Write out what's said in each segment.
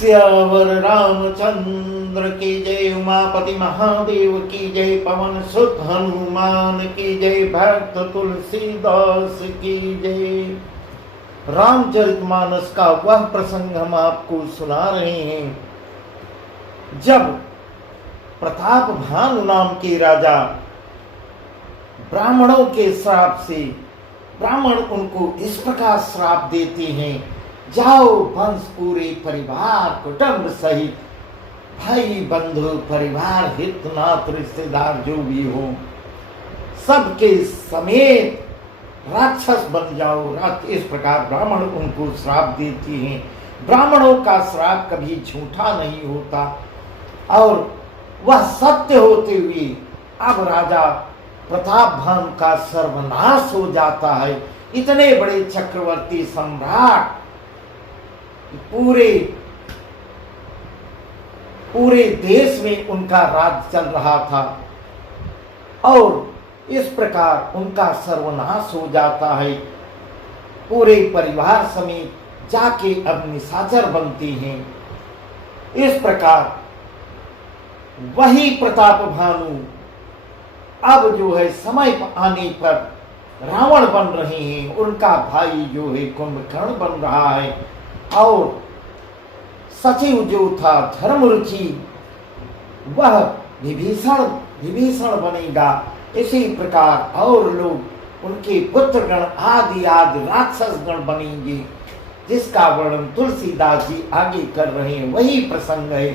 सियावर रामचंद्र की जय, उमापति महादेव की जय, पवन सुत हनुमान की जय, भक्त तुलसीदास की जय। रामचरितमानस का वह प्रसंग हम आपको सुना रहे हैं जब प्रताप भानु नाम के राजा ब्राह्मणों के श्राप से, ब्राह्मण उनको इस प्रकार श्राप देते हैं, जाओ वंश पूरे परिवार कुटुंब सहित, भाई बंधु परिवार हित नात रिश्तेदार जो भी हो सबके समेत राक्षस बन जाओ। इस प्रकार ब्राह्मण उनको श्राप देते हैं। ब्राह्मणों का श्राप कभी झूठा नहीं होता और वह सत्य होते हुए अब राजा प्रताप भानु का सर्वनाश हो जाता है। इतने बड़े चक्रवर्ती सम्राट, पूरे देश में उनका राज चल रहा था और इस प्रकार उनका सर्वनाश हो जाता है। पूरे परिवार समेत जाके अब निशाचर बनते हैं। इस प्रकार वही प्रताप भानु अब जो है समय आने पर रावण बन रहे हैं। उनका भाई जो है कुंभकर्ण बन रहा है और सचिव जो था धर्मरुचि वह विभीषण बनेगा। इसी प्रकार और लोग उनके पुत्रगण आदि राक्षस गण बनेंगे, जिसका वर्णन तुलसीदास जी आगे कर रहे हैं। वही प्रसंग है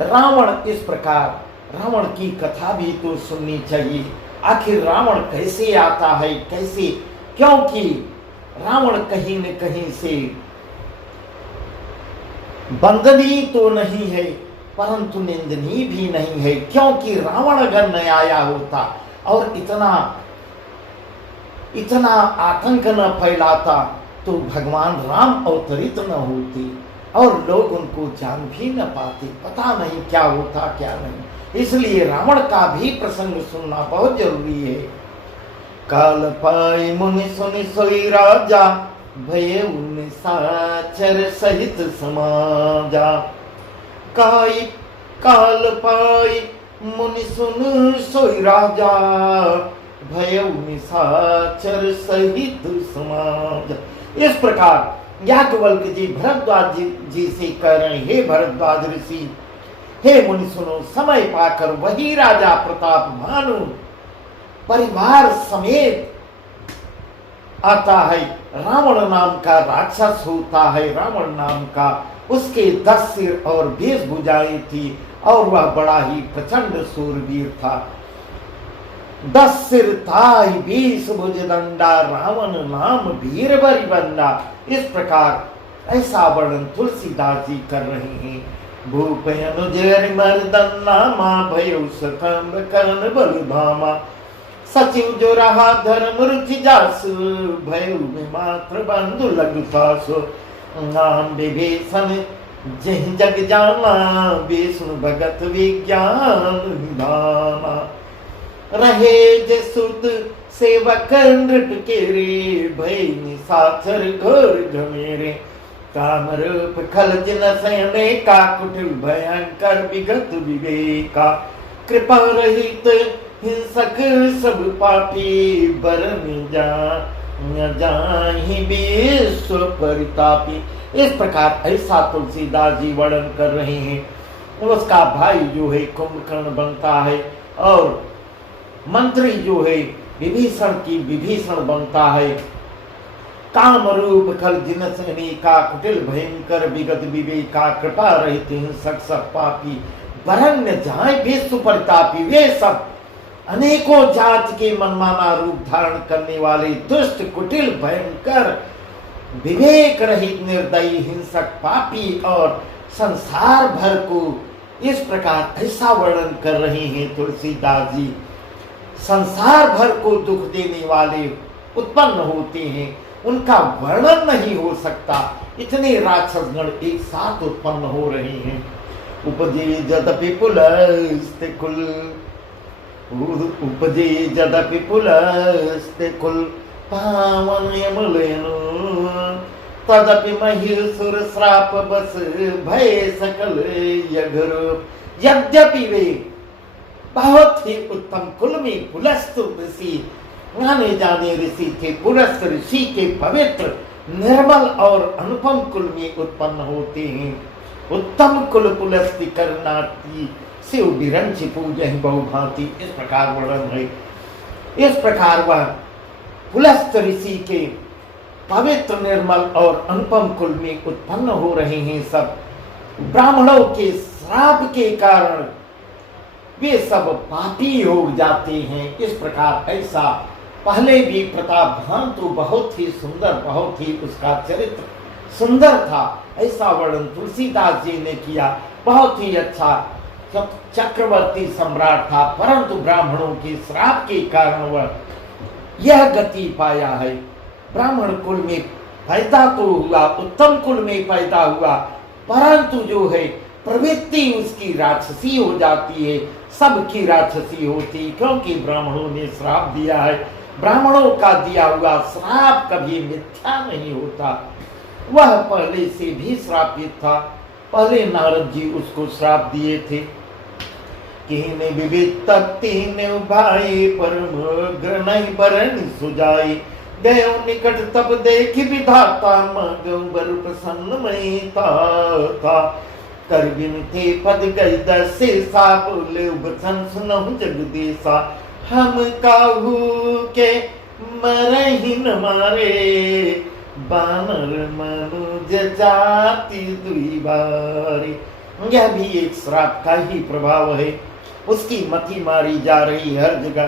रावण। इस प्रकार रावण की कथा भी तो सुननी चाहिए। आखिर रावण कैसे आता है, कैसे? क्योंकि रावण कहीं न कहीं से वंदनीय तो नहीं है परंतु निंदनीय भी नहीं है, क्योंकि रावण अगर न आया होता और इतना आतंक न फैलाता तो भगवान राम अवतरित न होते और लोग उनको जान भी न पाते। पता नहीं क्या होता क्या नहीं। इसलिए रावण का भी प्रसंग सुनना बहुत जरूरी है। काल पाई मुनि सुनि सोई राजा, भय निशाचर सहित समाजा। काल पाई मुनि सुन सोई राजा, भय निशाचर सहित समाजा। इस प्रकार याज्ञवल्क्य जी भरद्वाज जी से कह रहे हैं, हे भरद्वाज ऋषि, हे मुनि सुनो, समय पाकर वही राजा प्रताप भानु परिवार समेत आता है। रावण नाम का राक्षस होता है। रावण नाम का, उसके 10 सिर और 20 भुजाएं थी और वह बड़ा ही प्रचंड सूरवीर था। 10 सिर थाई 20 भुज दंडा, रावण नाम वीर बरिबंदा। इस प्रकार ऐसा वर्णन तुलसीदास जी कर रहे हैं। भूपयन जर मर्दन्ना, मां भयो सकंद कर्ण बलधामा। सचिव जो रहा धर्म रुचि जासु, भयो में मात्र बंधु लघु पासो। नाम विभीषण जह जग जाना, विष्णु भगत विज्ञान निधाना। रहे जसुत सेवक नृप के रे, भय निशाचर घोर घमेरे। काम रूप खल जिन सयने का, कुटिल भयंकर विगत विवेका। कृपा रहित हिंसक सब पापी, बरन जाहि विश्व परितापी। इस प्रकार ऐसा तुलसीदास जी वर्णन कर रहे हैं। उसका भाई जो है कुंभकर्ण बनता है और मंत्री जो है विभीषण बनता है। काम रूप खल जिनसनी का, कुटिल भयंकर विगत विवेका। कृपा रहित हिंसक सब पापी, बरन्य जाए विश्व परितापी। वे सब अनेकों जात के मनमाना रूप धारण करने वाले दुष्ट, कुटिल, भयंकर, विवेक रहित, निर्दयी, हिंसक, पापी और संसार भर को इस प्रकार ऐसा वर्णन कर रहे हैं तुलसीदास जी। संसार भर को दुख देने वाले उत्पन्न होते हैं, उनका वर्णन नहीं हो सकता। इतने राक्षस गण एक साथ उत्पन्न हो रहे हैं। उपजे जदपि पुलस्ते कुल, उपजे जदपि पुलस्ते कुल, पावन यमलेनु तदपि महिषुर श्राप बस भय सकल यघुर। यद्यपि वे बहुत ही उत्तम कुल में पुलस्त ऋषि, माने जाने ऋषि थे, पुलस्त ऋषि के पवित्र निर्मल और अनुपम कुल में उत्पन्न होते हैं। उत्तम कुल पुलस्ति करनाती शिव बिरंच पूजहि बहुभांति, इस प्रकार वर्णन है। इस प्रकार वह पुलस्त ऋषि के पवित्र निर्मल और अनुपम कुल में उत्पन्न हो रहे हैं। सब ब्राह्मणों के श्राप के कारण वे सब पापी हो जाते हैं। इस प्रकार ऐसा पहले भी प्रतापभान तो बहुत ही सुंदर, बहुत ही उसका चरित्र सुंदर था, ऐसा वर्णन तुलसीदास जी ने किया। बहुत ही अच्छा चक्रवर्ती सम्राट था, परंतु ब्राह्मणों के श्राप के कारण वह यह गति पाया है। ब्राह्मण कुल में पैदा तो हुआ, उत्तम कुल में पैदा हुआ, परंतु जो है प्रवृत्ति उसकी राक्षसी हो जाती है, सबकी राक्षसी होती, क्योंकि ब्राह्मणों ने श्राप दिया है। ब्राह्मणों का दिया हुआ श्राप कभी मिथ्या नहीं होता। वह पहले से भी श्रापित था। पहले नारद जी उसको श्राप दिए थे, किने विविध तीन भाई परम ग्रहण बरन सुजाई, गयो निकट तब देख विधाता मगर प्रसन्न था। कर बिनते पद गई दसे सा बोले वचन सुनहु जगदीशा, हम काहू के मरहि न मारे, बानर मनुज जाति दुई बारी। यह भी एक श्राप का ही प्रभाव है, उसकी मति मारी जा रही हर जगह।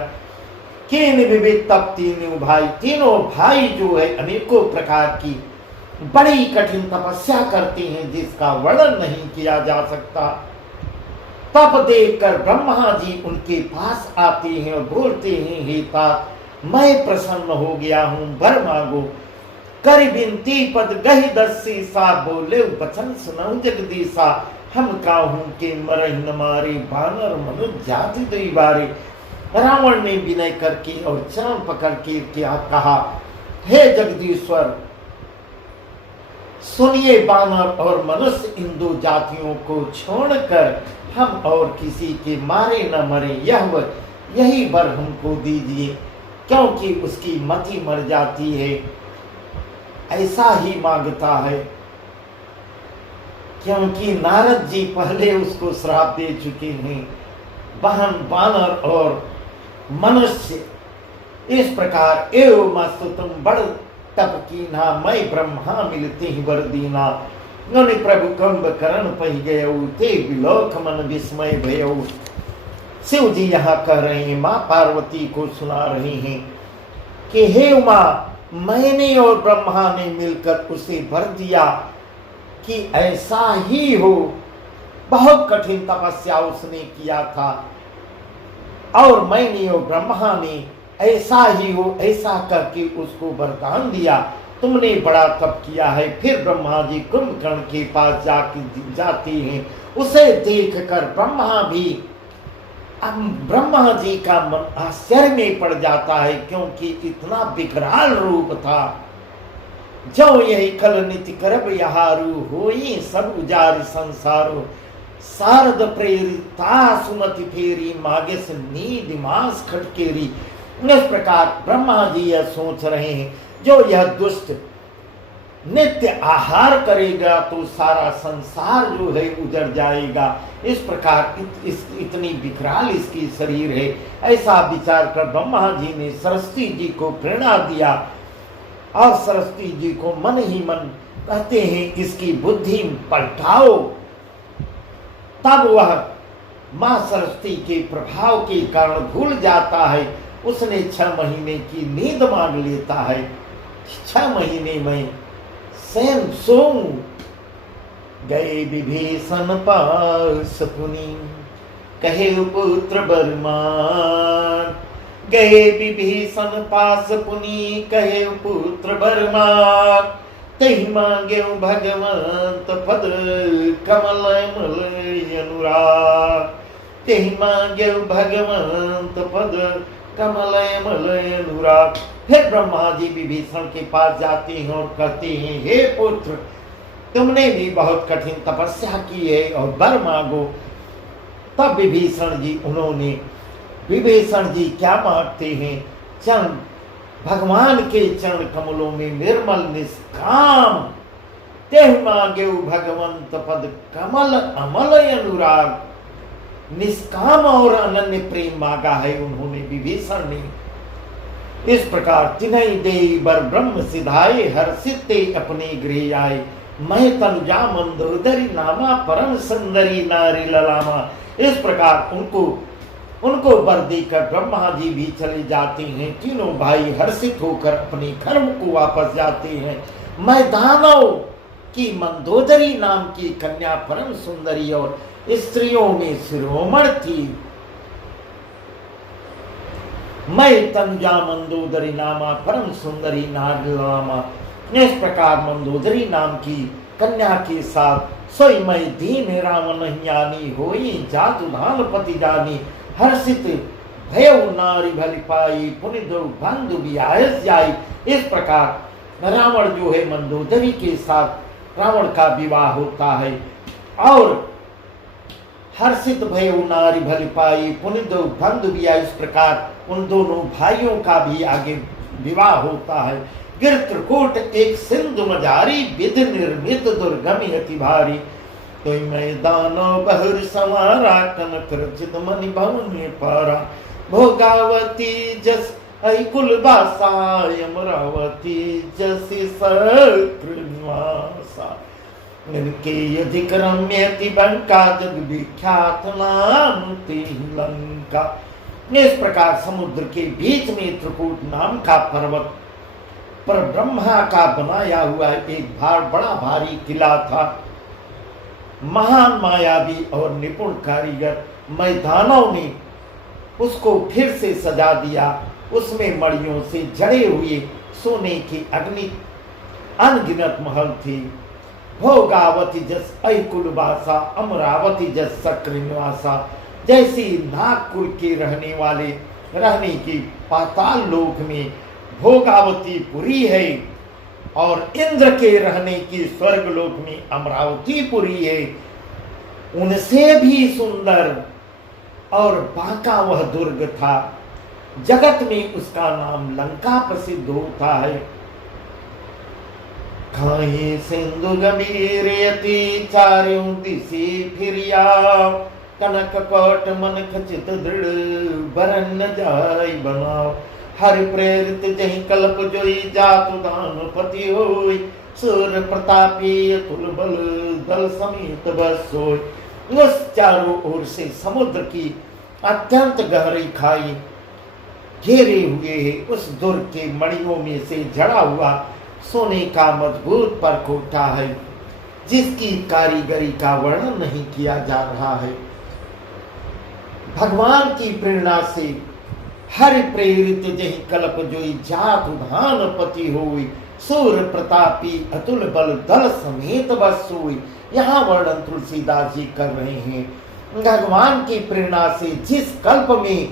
केन विविध तप तीनों भाई, तीनों भाई जो है अनेकों प्रकार की बड़ी कठिन तपस्या करते हैं, जिसका वर्णन नहीं किया जा सकता। तप देखकर ब्रह्मा जी उनके पास आते हैं और बोलते हैं, हे तात, मैं प्रसन्न हो गया हूं, वर मांगो। कर बिनती पद गहि दस्सी सा, बोले वचन सुनहु जगदीशा, हम काहू के मरहि न मारे, बानर मनुष्य जाति दुई बारे। रावण ने विनय करके और चरण पकड़ के क्या कहा, हे जगदीश्वर, सुनिए, बानर और मनुष्य इन दो जातियों को छोड़कर हम और किसी के मारे न मरे, यही वर हमको दीजिए, क्योंकि उसकी मति मर जाती है। ऐसा ही मांगता है, क्योंकि नारद जी पहले उसको श्राप दे चुके हैं। बानर और मनुष्य इस प्रकार एवं मस्तु तुम बड़ तप कीन्हा, मैं ब्रह्मा मिलते ही वर दीना। उन्होंने प्रभु कंब करण पही गयो, ते विलोक मन विस्मय भयो। शिव जी यहाँ कह रहे हैं, माँ पार्वती को सुना रहे हैं कि हे उमा, मैंने और ब्रह्मा ने मिलकर उसे वर दिया कि ऐसा ही हो। बहुत कठिन तपस्या उसने किया था और मैंने और ब्रह्मा ने ऐसा ही हो, ऐसा करके उसको वरदान दिया। तुमने बड़ा तप किया है। फिर ब्रह्मा जी कुंभकर्ण के पास जाते हैं। उसे देखकर ब्रह्मा जी का मन आश्चर्य में पड़ जाता है, क्योंकि इतना विकराल रूप था। जो यही कल नित्य करब यहारू, होई सब उजारि संसारो, शारद प्रेरिता सुमति फेरी, मागे से नींद मास खटकेरी। इस प्रकार ब्रह्मा जी यह सोच रहे हैं, जो यह दुष्ट नित्य आहार करेगा तो सारा संसार जो है उजड़ जाएगा। इस प्रकार इतनी विकराल इसकी शरीर है। ऐसा विचार कर ब्रह्मा जी ने सरस्वती जी को प्रेरणा दिया और सरस्वती जी को मन ही मन कहते हैं, इसकी बुद्धि पलटाओ। तब वह मां सरस्वती के प्रभाव के कारण भूल जाता है। उसने 6 महीने की नींद मांग लेता है। 6 महीने में स्वयं सोऊं। गए विभीषण पास पुनि, कहे पुत्र बर्मान। गए विभीषण पास पुनि, कहे पुत्र बर्मान। तहि मांगे भगवंत पद, कमल मलय अनुराग। तहि मांगे भगवंत पद, कमलय मलय अनुराग। फिर ब्रह्मा जी विभीषण के पास जाते हैं और कहते हैं, हे पुत्र, तुमने भी बहुत कठिन तपस्या की है और वर मांगो। तब विभीषण जी क्या मांगते हैं? चरण, भगवान के चरण कमलों में निर्मल निष्काम तेह मांगे भगवंत पद कमल अमल अनुराग। निष्काम और अनन्य प्रेम मांगा है उन्होंने, विभीषण ने। इस प्रकार तिन्हई देई बर ब्रह्म सिधाए, हर्षिते अपने गृह आए। मैं तनुजा मंदोदरी नामा, परम सुंदरी नारी ललामा। इस प्रकार उनको वर देकर ब्रह्मा जी भी चले जाते हैं। तीनों भाई हर्षित होकर अपने घर को वापस जाते हैं। मैं दानव की मंदोदरी नाम की कन्या परम सुंदरी और स्त्रियों में शिरोमणि थी। मैं तनुजा मंदोदरी नामा, परम सुंदरी नारी ललामा। इस प्रकार मंदोदरी नाम की कन्या के साथ सोई मैं दीन रावण ज्ञानी होई, जातु धान पति जानी। हर्षित भयउ नारी भली पाई, पुनित बंधु बियाहस जाई। इस प्रकार रावण जो है मंदोदरी के साथ रावण का विवाह होता है और हर्षित भयउ नारी भली पाई, पुनित बंधु बियाह। इस प्रकार उन दोनों भाइयों का भी आगे विवाह होता है। गिर त्रिकूट एक सिंधु मजारी, विधि निर्मित दुर्गमी अति भारी। तो मैदान बहुर संवारा, कनक रचित मणि भवन पारा। भोगावती जस कुल बासा, अमरावती जसी सक्र निवासा। इनके अधिक रम्यति बंका, जग विख्यात नाम लंका। इस प्रकार समुद्र के बीच में त्रिकूट नाम का पर्वत पर ब्रह्मा का बनाया हुआ एक बड़ा भारी किला था। महान मायावी और निपुण कारीगर मैदानों ने उसको फिर से सजा दिया। उसमें मड़ियों से जड़े हुए सोने की अनगिनत महल थी। भोगावती जस अकुलवासा, अमरावती जस सक्र निवासा। जैसी नागकुल के रहने की पाताल लोक में भोगावती पुरी है और इंद्र के रहने की स्वर्गलोक में अमरावती पुरी है, उनसे भी सुंदर और बांका वह दुर्ग था। जगत में उसका नाम लंका प्रसिद्ध होता है। खाए सिंधु गंभीर यति, चारों दिशि फिरिया। कनक कोट मन खचित दृढ़, बरन न जाय बनाओ। हरि प्रेरित जहि कल्प जोई, जातु दान पति होई। सूर प्रतापी अतुल बल, दल समेत बस सोई। उस चारों ओर से समुद्र की अत्यंत गहरी खाई घेरे हुए है। उस दुर्ग के मणियों में से जड़ा हुआ सोने का मजबूत परकोटा है, जिसकी कारीगरी का वर्णन नहीं किया जा रहा है। भगवान की प्रेरणा से हरि प्रेरित जहि कल्प जोई, जात उधान पति होई। सूर प्रतापी अतुल बल, दल समेत बस सोई। यहाँ वर्णन तुलसीदास जी कर रहे हैं। भगवान की प्रेरणा से जिस कल्प में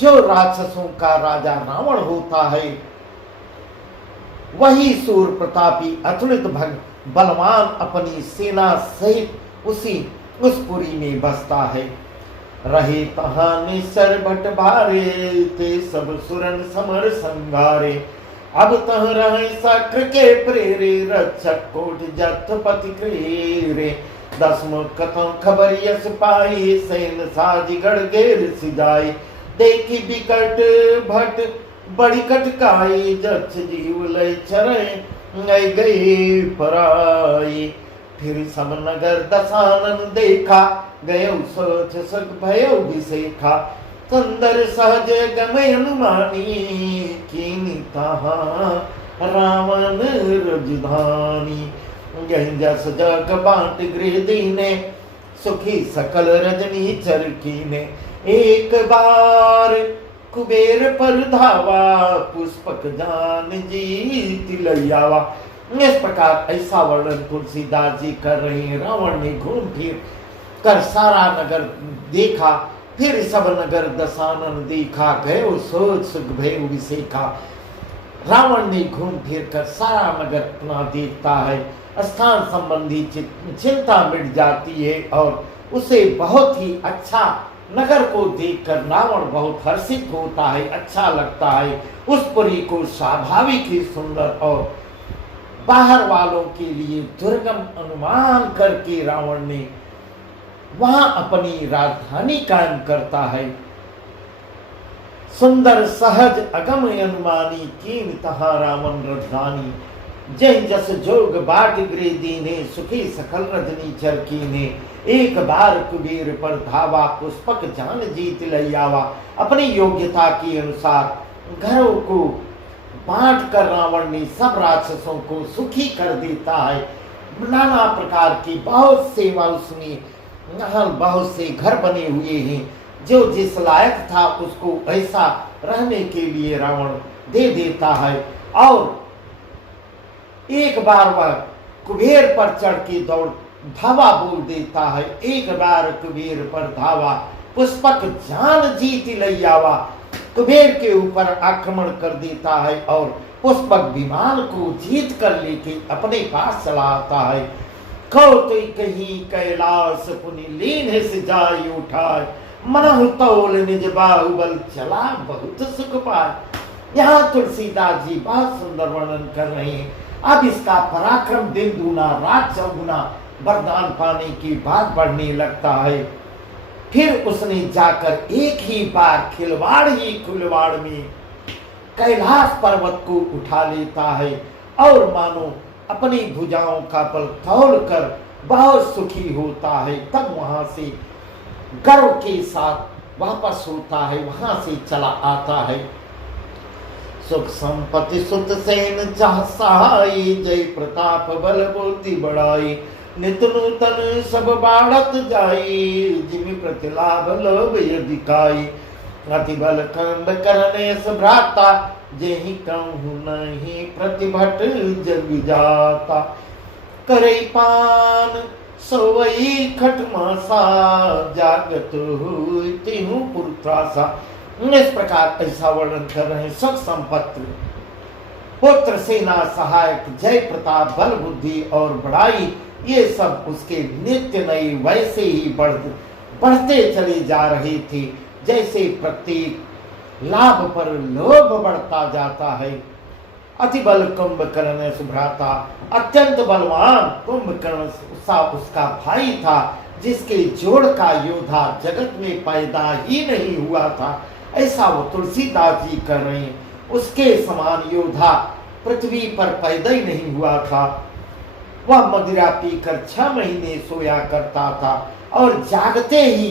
जो राक्षसों का राजा रावण होता है, वही सूर प्रतापी अतुलित बलवान अपनी सेना सहित उस पुरी में बसता है। रहे तहानी सरबट भारे, ते सब सुरन समर संगारे। अब तह रहे सक्र के प्रेरे, रक्षक कोट जथपति क्रेरे। दसम कथम खबर यस पाई, सैन साजिगढ़ घेर सिजाई। देखी बिकट भट बड़ी कटकाई, जक्ष जीव लय चरण गई पराई। फिर सब नगर दसानन देखा, गये सोच सक भयो विसेखा। सुंदर सहज गमय अनुमानी, कीनी तहाँ रावण रजधानी। जस जग बांट गृह दीने, सुखी सकल रजनी चरकीने। एक बार कुबेर पर धावा, पुष्पक जान जीत लैयावा। इस प्रकार ऐसा वर्णन तुलसीदास जी कर रहे हैं। रावण ने घूम फिर कर सारा नगर देखा, फिर सब नगर दसानन देखा। गयो सोच सुख भय विसेखा। रावण ने घूम फिर कर सारा नगर अपना देखता है, स्थान संबंधी चिंता मिट जाती है और उसे बहुत ही अच्छा नगर को देखकर रावण बहुत हर्षित होता है, अच्छा लगता है। उस पुरी को स्वाभाविक ही सुंदर और बाहर वालों के लिए दुर्गम अनुमान करके रावण ने वहां अपनी राजधानी कायम करता है। सुंदर सहज अगम अनुमानी कीन तहा रावण रजधानी, जय जस जोग बाट गृह दीने सुखी सकल रजनी चरकीने, एक बार कुबेर पर धावा पुष्पक जान जीत लैयावा। अपनी योग्यता के अनुसार घरों को बांट कर रावण ने सब राक्षसों को सुखी कर देता है। नाना प्रकार की बहुत सेवा उसने, बहुत से घर बने हुए हैं, जो जिस लायक था उसको ऐसा रहने के लिए रावण दे देता है। और एक बार वह कुबेर पर चढ़ के दौड़ धावा बोल देता है, एक बार कुबेर पर धावा पुष्पक जान जीत लैयावा। कुबेर के ऊपर आक्रमण कर देता है और पुष्पक विमान को जीत कर लेके अपने पास चला आता है। कौतुक कहीं कैलाश पुनि लीन से जाई उठाए, मनहु तौल निज बाहुबल चला बहुत सुख पाए। यहाँ तुलसीदास जी बहुत सुंदर वर्णन कर रहे हैं। अब इसका पराक्रम दिन दूना रात चौगुना वरदान पाने की बात बढ़ने लगता है। फिर उसने जाकर एक ही बार खिलवाड़ ही खुलवाड़ में कैलाश पर्वत को उठा लेता है और मानो अपनी भुजाओं का बल तौल कर बहुत सुखी होता है। तब वहां से गर्व के साथ वापस होता है, वहां से चला आता है। सुख संपत्ति सुत सेन चाह सहाई, जय प्रताप बल बुद्धि बढ़ाई, नित नूतन सब बाढ़त जाई, जिमि प्रतिलाभ लोभ यदिकाई। अति बल कंद करने भ्राता, जेहि कहूँ नहीं प्रतिभट जग जाता। करे पान सोवई खटमासा, जागत हुई तिहु पुरत्रासा। इस प्रकार ऐसा वर्णन कर रहे हैं। सुख संपत्ति, पुत्र, सेना, सहायक, जय प्रताप, बल बुद्धि और बड़ाई, ये सब उसके नित्य नए वैसे ही बढ़ते चले जा रहे थे, जैसे प्रत्येक लाभ पर लोभ बढ़ता जाता है। अति बल कुंभकर्ण सुभ्राता, अत्यंत बलवान कुंभकर्ण उसका भाई था, जिसके जोड़ का योद्धा जगत में पैदा ही नहीं हुआ था। ऐसा वो तुलसीदास जी कर रहे हैं। उसके समान योद्धा पृथ्वी पर पैदा ही नहीं हुआ था। वह मदिरा पीकर 6 महीने सोया करता था और जागते ही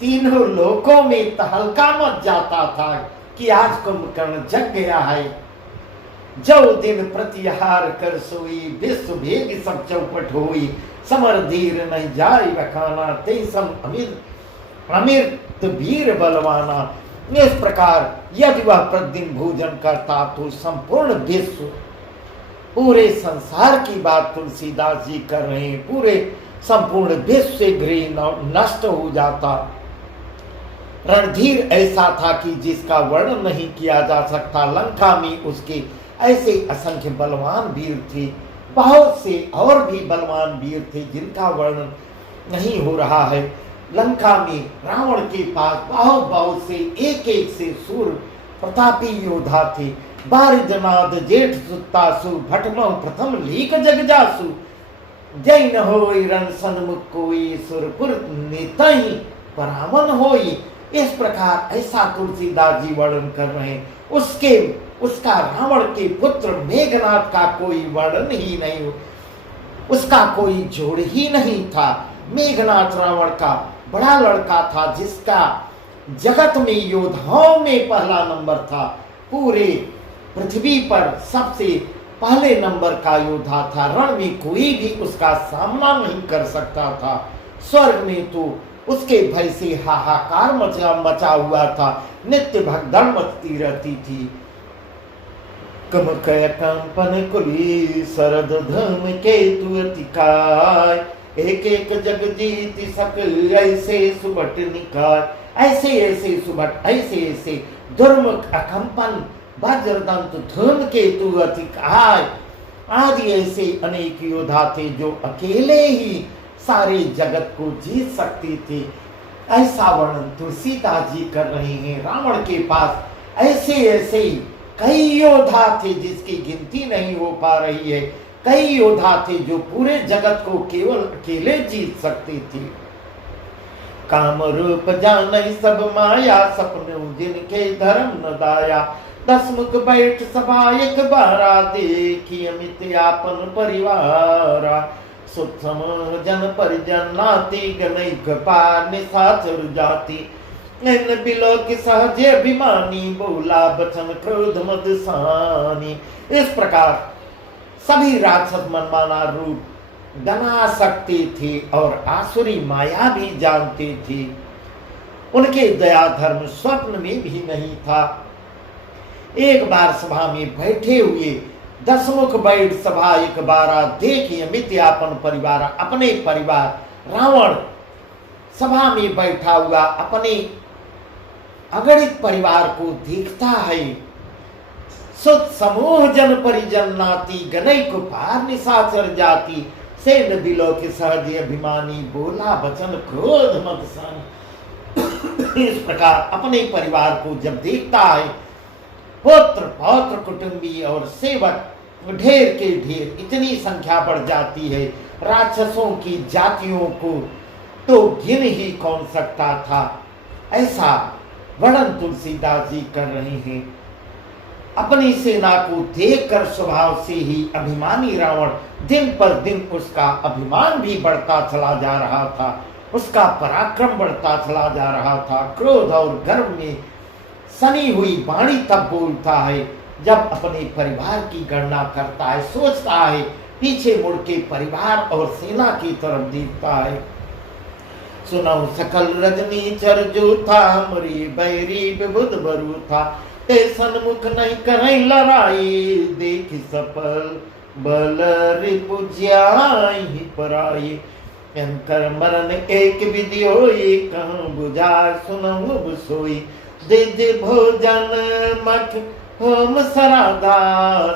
तीनों लोकों में तहलका मच जाता था कि आज कुंभकर्ण जग गया है। जो दिन प्रतिहार कर सोई, विश्व भेद सब चौपट होई, समर धीर नहीं जाय बखाना, ते सम अमित वीर बलवाना। इस प्रकार यदि वह प्रतिदिन भोजन करता तो संपूर्ण विश्व, पूरे संसार की बात तुलसीदास जी कर रहे हैं, पूरे संपूर्ण विश्व से गृह नष्ट हो जाता। रणधीर ऐसा था कि जिसका वर्णन नहीं किया जा सकता। लंका में उसके ऐसे असंख्य बलवान वीर थे, बहुत से और भी बलवान वीर थे जिनका वर्णन नहीं हो रहा है। लंका में रावण के पास बहुत से एक से सूर प्रतापी योद्धा थे। बारिजनाद जेठ सुत्तासु, भटमह प्रथम लीक जग जासु, जय न होई रण सन्मुख कोई, सुरपुर नेतहि परावन होई। इस प्रकार ऐसा तुलसीदास जी वर्णन कर रहे हैं। उसका रावण के पुत्र मेघनाथ का कोई वर्णन ही नहीं, उसका कोई जोड़ ही नहीं था। मेघनाथ रावण का बड़ा लड़का था, जिसका जगत में योद्धाओं में पहला नंबर था। पूरे पृथ्वी पर सबसे पहले नंबर का योद्धा था। रण में कोई भी उसका सामना नहीं कर सकता था। स्वर्ग में तो उसके भय से हाहाकार मचा हुआ था। नित्य भगदड़ मचती रहती थी। कमकय कंपन कुली, शरद धम केतु अतिकाय, एक एक जग जीति सक ऐसे सुबट निकाय। ऐसे ऐसे सुबट, ऐसे ऐसे दुर्मुख अकंपन वज्रदंत, धूमकेतु, अतिकाय आदि ऐसे अनेक योद्धा थे जो अकेले ही सारे जगत को जीत सकते थे। ऐसा वर्णन तुलसीदास जी कर रहे हैं। रावण के पास ऐसे ऐसे कई योद्धा थे जिसकी गिनती नहीं हो पा रही है। कई योद्धा थे जो पूरे जगत को केवल अकेले जीत सकते थे। काम रूप जानै सब माया, सपने जिनके धर्म न दाया। 10 मुख बैठ सभा एक बारा, देखी अमित आपन परिवारा। सुत समूह जन परिजन नाती, गणैक पार निशाचर जाति। इन बिलो की सहज अभिमानी, बोला बचन क्रोध मद सानी। इस प्रकार सभी राक्षस मनमाना रूप बना सकते थे और आसुरी माया भी जानते थे। उनके दया धर्म स्वप्न में भी नहीं था। एक बार सभा में बैठे हुए 10 मुख बैठ सभा एक बारा, देखिए मित्यापन परिवार। अपने परिवार रावण सभा में बैठा हुआ अपने अगणित परिवार को देखता है। सुत समूह जन परिजन नाती, गणैक पार निशाचर जाति। सेन बिलो के सहज अभिमानी, बोला वचन क्रोध मद सानी। इस प्रकार अपने परिवार को जब देखता है, पुत्र पौत्र कुटुंबी और सेवक ढेर के ढेर इतनी संख्या बढ़ जाती है। राक्षसों की जातियों को तो गिन ही कौन सकता था। ऐसा वर्णन तुलसीदास जी कर रहे हैं। अपनी सेना को देखकर स्वभाव से ही अभिमानी रावण दिन पर दिन उसका अभिमान भी बढ़ता चला जा रहा था। उसका पराक्रम बढ़ता चला जा रहा था। क्रोध और गर्व में सनी हुई वाणी तब बोलता है जब अपने परिवार की गणना करता है, सोचता है, पीछे मुड़ के परिवार और सेना की तरफ देखता है। सुनो सकल रजनी चर जो था, मरी बैरी विबुध बरू था। ते सन्मुख नहीं करे लड़ाई, देख सफल बल रिपुज्याई पराई। कर मरण एक विधि होई, कहूँ बुझा सुनऊ बसोई। दे दे भोजन मठ होम सराधा,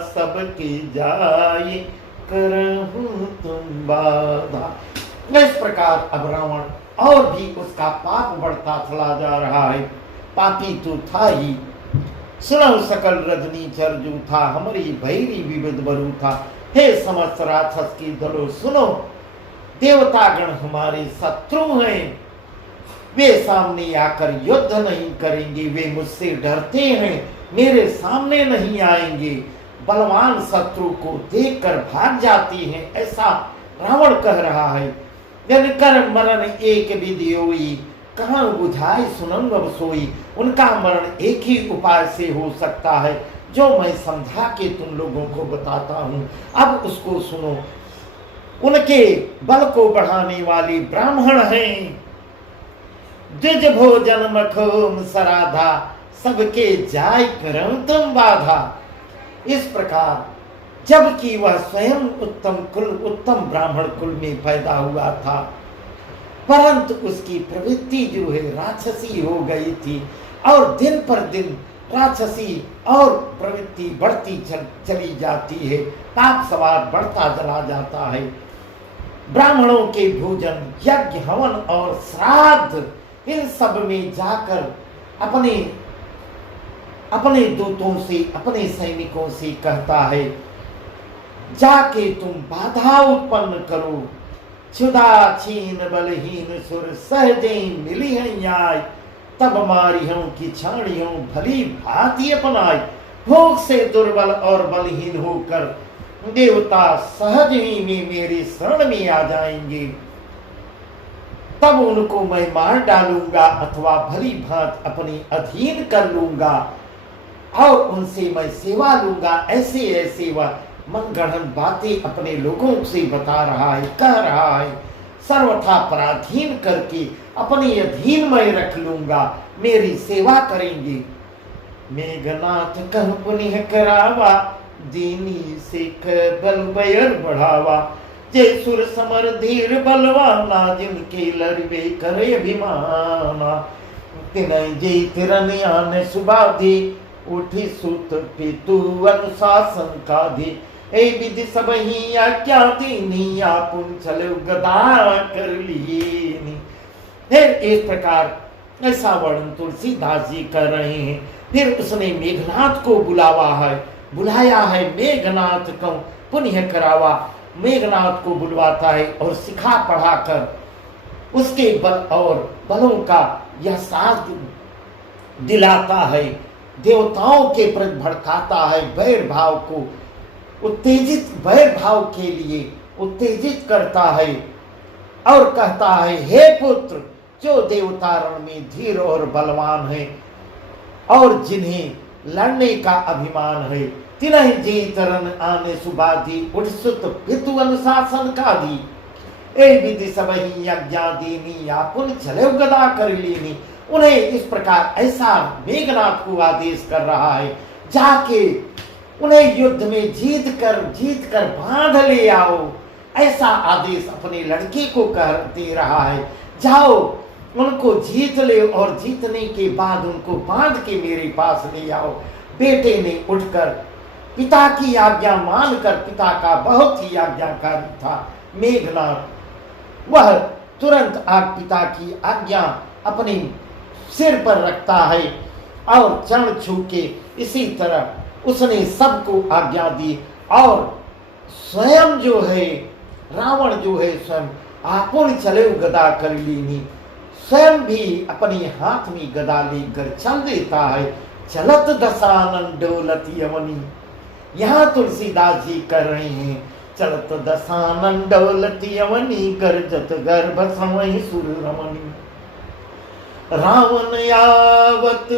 सबकी जाई करहूँ तुम बाधा। इस प्रकार अब रावण और भी उसका पाप बढ़ता चला जा रहा है। पापी तो था ही। सुनो सकल रजनी चरजू था, हमारी भैरी विविध बरू था। हे समस्त राक्षस की दलो सुनो, देवतागण हमारे शत्रु हैं। वे सामने आकर युद्ध नहीं करेंगे, वे मुझसे डरते हैं, मेरे सामने नहीं आएंगे। बलवान शत्रु को देखकर भाग जाती हैं, ऐसा रावण कह रहा है। कर मरण एक विधि होई, कहाँ बुझाए सुनंग अब सोई। उनका मरण एक ही उपाय से हो सकता है, जो मैं समझा के तुम लोगों को बताता हूँ। अब उसको सुनो। उनके बल को बढ़ाने वाले ब्राह्मण हैं। द्विज भोजन मखोम सराधा, सबके जाय करम तुम बाधा। इस प्रकार जबकि वह स्वयं उत्तम ब्राह्मण कुल में पैदा हुआ था, परंतु उसकी प्रवृत्ति जो है राक्षसी हो गई थी और दिन पर दिन राक्षसी और प्रवृत्ति बढ़ती चली जाती है। पाप सवार बढ़ता चला जाता है। ब्राह्मणों के भोजन, यज्ञ, हवन और श्राद्ध, इन सब में जाकर अपने दूतों से, अपने सैनिकों से कहता है, जाके तुम बाधा उत्पन्न करो। क्षुधा छीन बलहीन सुर सहजे मिली है न्याय। तब मारी हूं कि छाणी हूं भली भांति अपनाई। भोग से दुर्बल और बलहीन होकर देवता सहज ही में मेरे शरण में आ जाएंगे। तब उनको मैं मार डालूंगा अथवा भली भांत अपने अधीन कर लूंगा और उनसे मैं सेवा लूंगा। ऐसे ऐसे वह मनगढ़ंत बातें अपने लोगों से बता रहा है, कह रहा है। सर्वथा पराधीन करके अपने अधीन में रख लूंगा, मेरी सेवा करेंगे। मेघनाथ कह पुनिह करावा, दीनी सिख बल बयर बढ़ावा। जय सुर समर धीर बलवाना, जिनके लड़बे करे अभिमाना। तिनय जय तिरन आन सुबाधी, उठी सुत पितु अनुशासन का दी, ए विधि सब ही आज्ञा दीनी, आपुन चले गदा कर लीनी। फिर इस प्रकार ऐसा वर्णन तुलसीदास जी कर रहे हैं। फिर उसने मेघनाथ को बुलाया है, मेघनाथ को पुण्य करावा। मेघनाथ को बुलवाता है और सिखा पढ़ाकर उसके बल और बलों का यह साथ दिलाता है, देवताओं के प्रति भड़काता है, वैर भाव को उत्तेजित, वैर भाव के लिए उत्तेजित करता है और कहता है, हे पुत्र, जो देवता रण में धीर और बलवान है और जिन्हें लड़ने का अभिमान है, तिन्हि जीत रन आने सुबाधी, उठसुत पितु अनुशासन का दी, ए विधि सब ही आज्ञा दीनी, आपुन चले गदा कर लीनी। उन्हें इस प्रकार ऐसा मेघनाथ को आदेश कर रहा है, जाके उन्हें युद्ध में जीत कर बांध ले आओ, ऐसा आदेश अपने लड़के को कह दे रहा है। जाओ उनको जीत ले और जीतने के बाद उनको बांध के मेरे पास ले आओ। बेटे ने उठकर पिता की आज्ञा मानकर, पिता का बहुत ही आज्ञाकारी था मेघनाथ, वह तुरंत पिता की आज्ञा अपने सिर पर रखता है और चरण छू के इसी तरह उसने सबको आज्ञा दी। और स्वयं जो है रावण जो है स्वयं आपुन चले गदा कर लीनी, स्वयं भी अपने हाथ में गदा लेकर चल देता है। चलत दशानन डोलत यमनी, यहाँ तुलसीदास जी कर रहे हैं, चलत दशानन डोलत यमनी, गर्जत गर्भ समय सुर रमणी। रावण यावत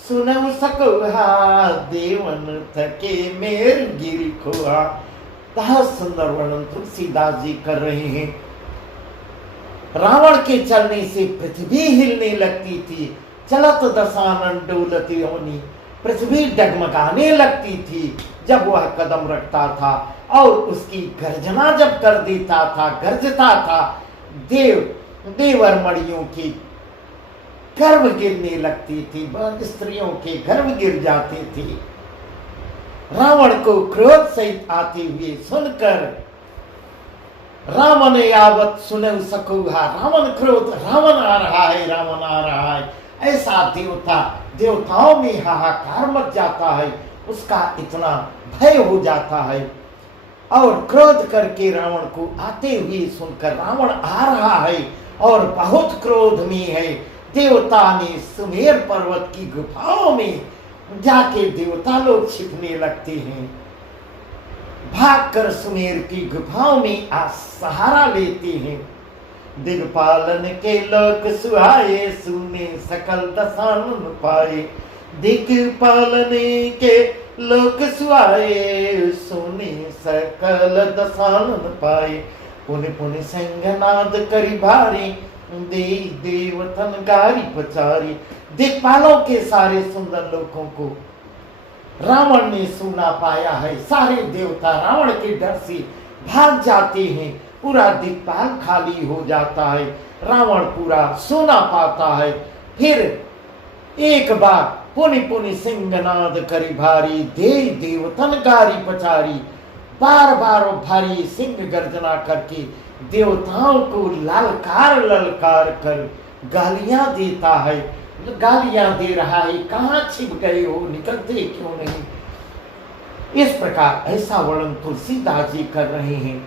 सुनव सकोहा, देवन थके मेर गिर खोहा। बहुत सुंदर वर्णन तुलसीदास जी कर रहे हैं। रावण के चलने से पृथ्वी हिलने लगती थी, चलत दशानन डोलत यमनी, पृथ्वी डगमगाने लगती थी जब वह कदम रखता था और उसकी गर्जना जब कर देता था, गरजता था, देवर मणियों की गर्भ गिरने लगती थी, स्त्रियों के गर्भ गिर जाते थे। रावण को क्रोध सहित आते हुए सुनकर रावण यावत सुने सकुहा, रावण क्रोध, रावण आ रहा है, रावण आ रहा है, ऐसा देवताओं में हाहाकार मच जाता है, उसका इतना भय हो जाता है और क्रोध करके रावण को आते हुए सुनकर रावण आ रहा है और बहुत क्रोध में है। देवता ने सुमेर पर्वत की गुफाओं में जाके देवता लोग छिपने लगते हैं, भागकर सुमेर की गुफाओं में सहारा लेते हैं। दिग्पालन के लोक सुहाए, सुने सकल दशानन पाए, दिग्पालन के लोक सुहाए, सुने सकल दशानन पाए, पुनि पुनि संगनाद करी भारी, दे देवतन गारी पचारी। दिक्पालों के सारे सुंदर लोगों को रावण ने सुना पाया है, सारे देवता रावण के डर से भाग जाते हैं, पूरा दिक्पाल खाली हो जाता है, रावण पूरा सोना पाता है। फिर एक बार पुनि पुनि सिंहनाद करी भारी, दे देवतन गारी पचारी, बार बार भारी सिंह गर्जना करके देवताओं को ललकार ललकार कर गालियां देता है, गालियां दे रहा है, कहाँ छिप गए हो, निकलते क्यों नहीं। इस प्रकार ऐसा वर्णन तुलसीदास जी कर रहे हैं।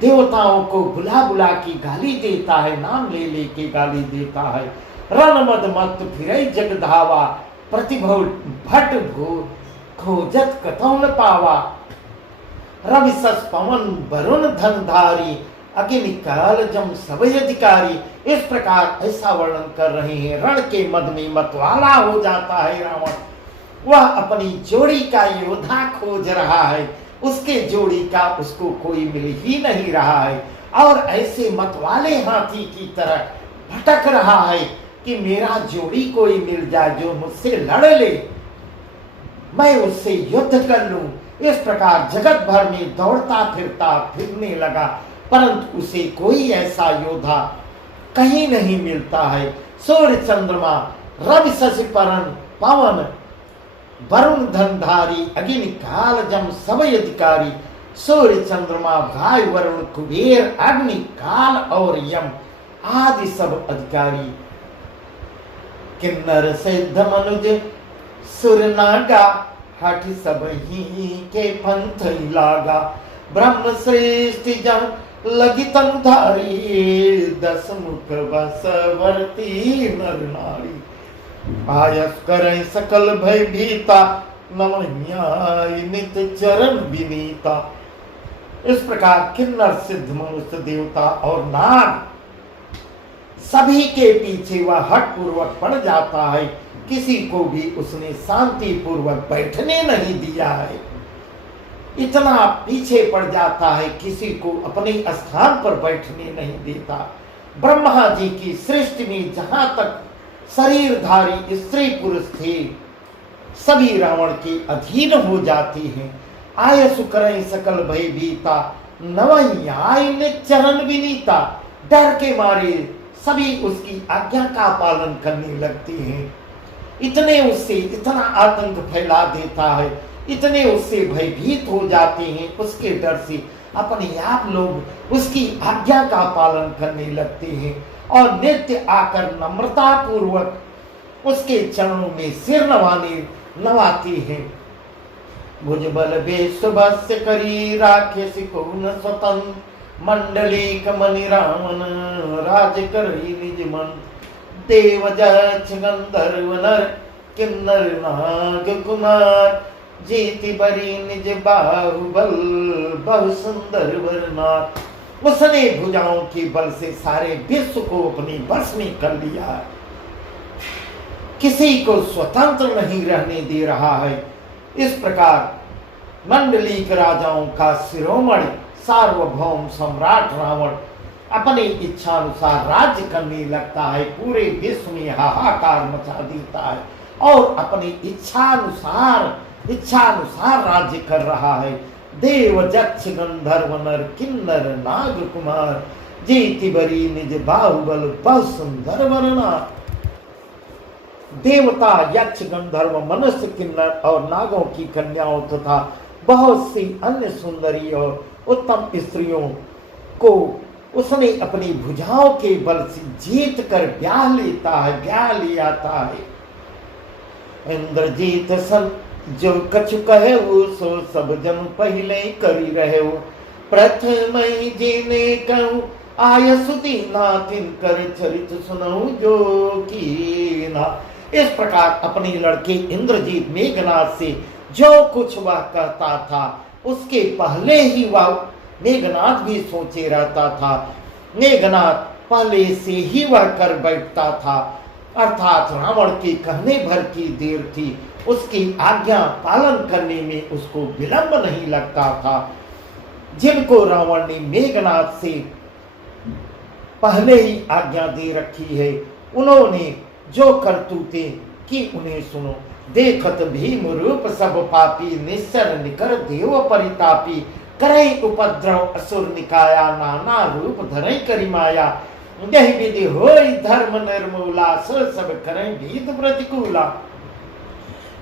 देवताओं को बुला बुला के गाली देता है, नाम ले ले के गाली देता है। रण मद मत फिरै जग धावा, प्रतिभव भट भो खोजत कतौ न पावा, रवि सस पवन वरुण धनधारी, अग्नि काल जम सब अधिकारी। इस प्रकार ऐसा वर्णन कर रहे हैं। रण के मद में मतवाला हो जाता है रावण, वह अपनी जोड़ी का योद्धा खोज रहा है, उसके जोड़ी का उसको कोई मिल ही नहीं रहा है और ऐसे मतवाले हाथी की तरह भटक रहा है कि मेरा जोड़ी कोई मिल जाए जो मुझसे लड़ ले, मैं उससे युद्ध कर लूं। इस प्रकार जगत भर में दौड़ता फिरने लगा, परंतु उसे कोई ऐसा योद्धा कहीं नहीं मिलता है। सूर्य चंद्रमा रवि शशि पवन वरुण धनधारी अग्नि काल जम सब अधिकारी, सूर्य चंद्रमा वायु वरुण कुबेर अग्नि काल और यम आदि सब अधिकारी। किन्नर सिद्ध मनुज सुर नागा, हठ सब ही के पंथ लागा। ब्रह्म श्रेष्ठ जन लगी तनुधारी, दस मुख बसवर्ती नर नारी। आयस करें सकल भय भीता, नमन्याय नित चरण विनीता। इस प्रकार किन्नर सिद्ध मनुष्य देवता और नाग सभी के पीछे वह हठ पूर्वक पड़ जाता है। किसी को भी उसने शांति पूर्वक बैठने नहीं दिया है। इतना पीछे पड़ जाता है, किसी को अपने स्थान पर बैठने नहीं देता। ब्रह्मा जी की सृष्टि में जहां तक शरीरधारी स्त्री पुरुष थे, सभी रावण के अधीन हो जाती हैं। आयसु करें सकल भय भीता, नवन्याय ने चरण विनीता। डर के मारे सभी उसकी आज्ञा का पालन करने लगती हैं। इतने उससे इतना आतंक फैला देता है, इतने उससे भयभीत हो जाते हैं, उसके डर से अपने आप लोग उसकी आज्ञा का पालन करने लगते हैं और नित्य आकर नम्रता पूर्वक उसके चरणों में सिर नवाते हैं। भुजबल बेसुबस्य करी राखे सिकुन स्वतंत्र, मंडली कमनि रावण राज करी निज मन। देव जक्ष गंधर्व नर किन्नर नाग कुमार, जीति बरी निज बाहुबल बहु सुंदर वरनाथ। उसने भुजाओं के बल से सारे विश्व को अपने बस में कर लिया, किसी को स्वतंत्र नहीं रहने दे रहा है। इस प्रकार मंडलीक राजाओं का शिरोमणि सार्वभौम सम्राट रावण अपनी इच्छानुसार राज्य करने लगता है, पूरे विश्व में हाहाकार मचा देता है और अपनी इच्छानुसार राज्य कर रहा है। देव जक्ष गंधर्व नर किन्नर नाग कुमार, जीति बरी निज बाहुबल बहु सुंदर वरना। देवता यक्ष गंधर्व मनुष्य किन्नर और नागों की कन्याओं तथा बहुत सी अन्य सुंदरी और उत्तम स्त्रियों को उसने अपनी भुजाओं के बल से जीत कर ब्याह ले आता है। इंद्रजीत सन जो कछु कहे वो, सो सब जन पहले करी रहे हो। प्रथम जीने कहूँ आयसुदीना, तिनकर चरित सुनऊ जो कीना। इस प्रकार अपने लड़के इंद्रजीत मेघनाथ से जो कुछ वह कहता था, उसके पहले ही वह मेघनाथ भी सोचे रहता था। मेघनाथ पहले से ही वह कर बैठता था, अर्थात रावण के कहने भर की देर थी, उसकी आज्ञा पालन करने में उसको विलंब नहीं लगता था। जिनको रावण ने मेघनाथ से पहले ही आज्ञा दे रखी है, उन्होंने जो करतूते की उन्हें सुनो। देखत भीम रूप सब पापी, निस्सर निकर देव परितापी। करई उपद्रव असुर निकाया, नाना रूप धरई करी माया। यही विधि होई धर्म निर्मूला, सो सब करई भीत प्रतिकूला।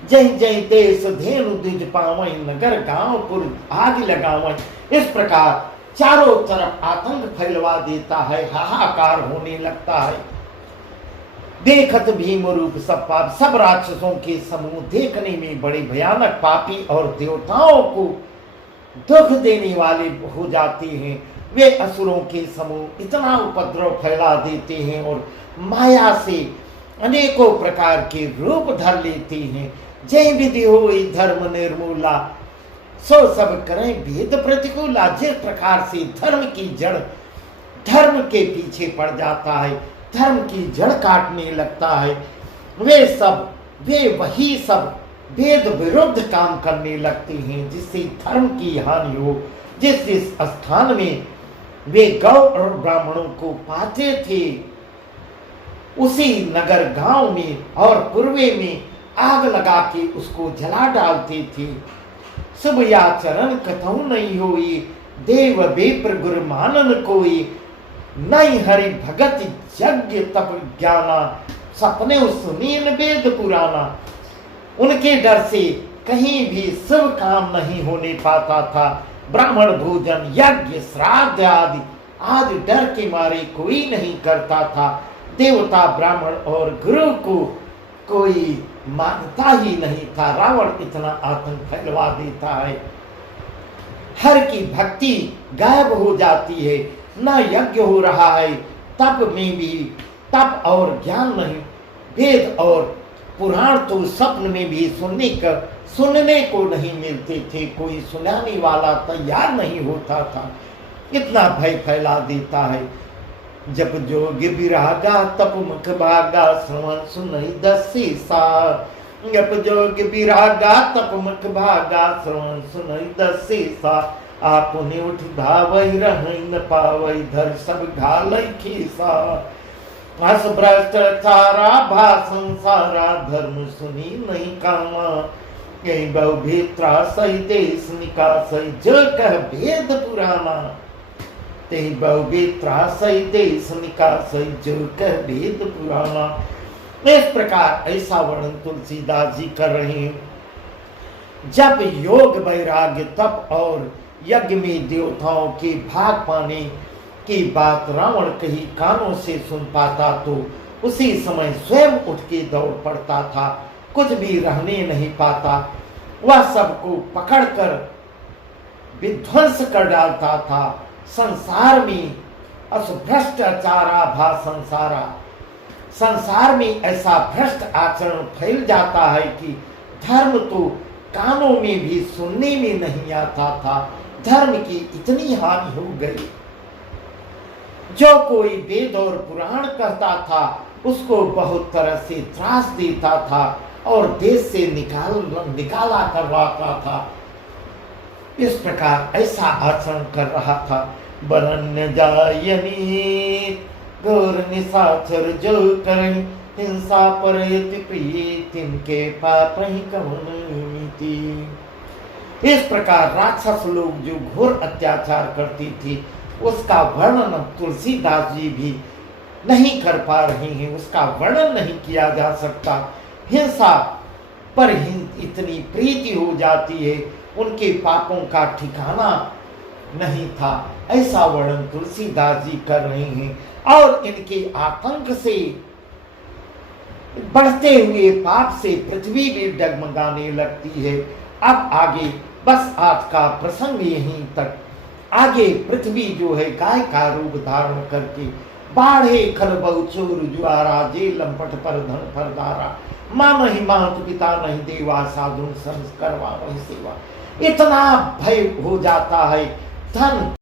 जय जय देश धेनु द्विज पावई, नगर गांव पुर आदि लगावई। इस प्रकार चारों तरफ आतंक फैलवा देता है, हाहाकार होने लगता है। देखत भीम रूप सब पाप, सब राक्षसों के समूह देखने में बड़े भयानक पापी और देवताओं को दुख देने वाले हो जाते हैं। वे असुरों के समूह इतना उपद्रव फैला देते हैं और माया से अनेकों प्रकार के रूप धर लेते हैं। जय विधि होई धर्म निर्मूला, सो सब करें भेद प्रतिकूला। जिस प्रकार से धर्म की जड़ धर्म के पीछे पड़ जाता है, धर्म की जड़ काटने लगता है, वे वही सब वेद विरुद्ध काम करने लगते हैं, जिससे धर्म की हानि हो। जिस जिस स्थान में वे गौ और ब्राह्मणों को पाते थे, उसी नगर गांव में और पूर्वे में आग लगा के उसको जला डालते थे। शुभ आचरण कथऊ नहीं होई, देव विप्र गुरु मानन कोई। नहीं हरि भगत यज्ञ तप ज्ञाना, सपने सुनीन वेद पुराना। उनके डर से कहीं भी शुभ काम नहीं होने पाता था। ब्राह्मण भोजन, यज्ञ, श्राद्ध आदि आज डर के मारे कोई नहीं करता था। देवता, ब्राह्मण और गुरु को कोई मानता ही नहीं था। रावण इतना आतंक फैलवा देता है, हर की भक्ति गायब हो जाती है, न यज्ञ हो रहा है, तप में भी तप और ज्ञान नहीं। वेद और पुराण तो स्वप्न में भी सुनने को नहीं मिलते थे, कोई सुनाने वाला तैयार नहीं होता था। इतना भय फैला देता है। जप जोग विरागा तप मुख भागा, श्रवण सुनई दसीसा। जप जोग विरागा तप मुख भागा, श्रवण सुनई दसीसा। आपने उठ धावई रहई न पावई, धर सब घालई खीसा। हस भ्रष्टाचारा भा संसारा, धर्म सुनी नहीं कामा। कहीं बहु भीत्रा सही देश निकासई, जो कह भेद पुराना। तेहि बहु भीत्रा सही देश निकासई, जो कह भेद पुराना। इस प्रकार ऐसा वर्णन तुलसीदास जी कर रहे हैं। जब योग, वैराग्य, तप और यज्ञ में देवताओं के भाग पाने की बात रावण कहीं कानों से सुन पाता तो उसी समय स्वयं उठ के दौड़ पड़ता था, कुछ भी रहने नहीं पाता। वह सबको पकड़कर विध्वंस कर डालता था। संसार में भ्रष्टाचारा भा संसारा, संसार में ऐसा भ्रष्ट आचरण फैल जाता है कि धर्म तो कानों में भी सुनने में नहीं आता था। धर्म की इतनी हानि हो गई, जो कोई वेद और पुराण कहता था उसको बहुत तरह से त्रास देता था और देश से निकाला करवाता था। इस प्रकार ऐसा आचरण कर रहा था। बरन्य जायनी घोर निशाचर जो करें, हिंसा परयति प्रिय, तिनके पाप ही कवन नीति। इस प्रकार राक्षस लोग जो घोर अत्याचार करती थी उसका वर्णन तुलसीदास जी भी नहीं कर पा रहे हैं, उसका वर्णन नहीं किया जा सकता। हिंसा पर इतनी प्रीति हो जाती है, उनके पापों का ठिकाना नहीं था, ऐसा वर्णन तुलसीदास जी कर रहे हैं। और इनके आतंक से, बढ़ते हुए पाप से पृथ्वी भी डगमगाने लगती है। अब आगे बस आज का प्रसंग यहीं तक। आगे पृथ्वी जो है गाय का रूप धारण करके बाढ़े खल बहुचोर जुआरा, जे लंपट पर धन फरदारा। माँ नहीं मात पिता नहीं देवा, साधु संस्करवा वही सेवा। इतना भय हो जाता है। धन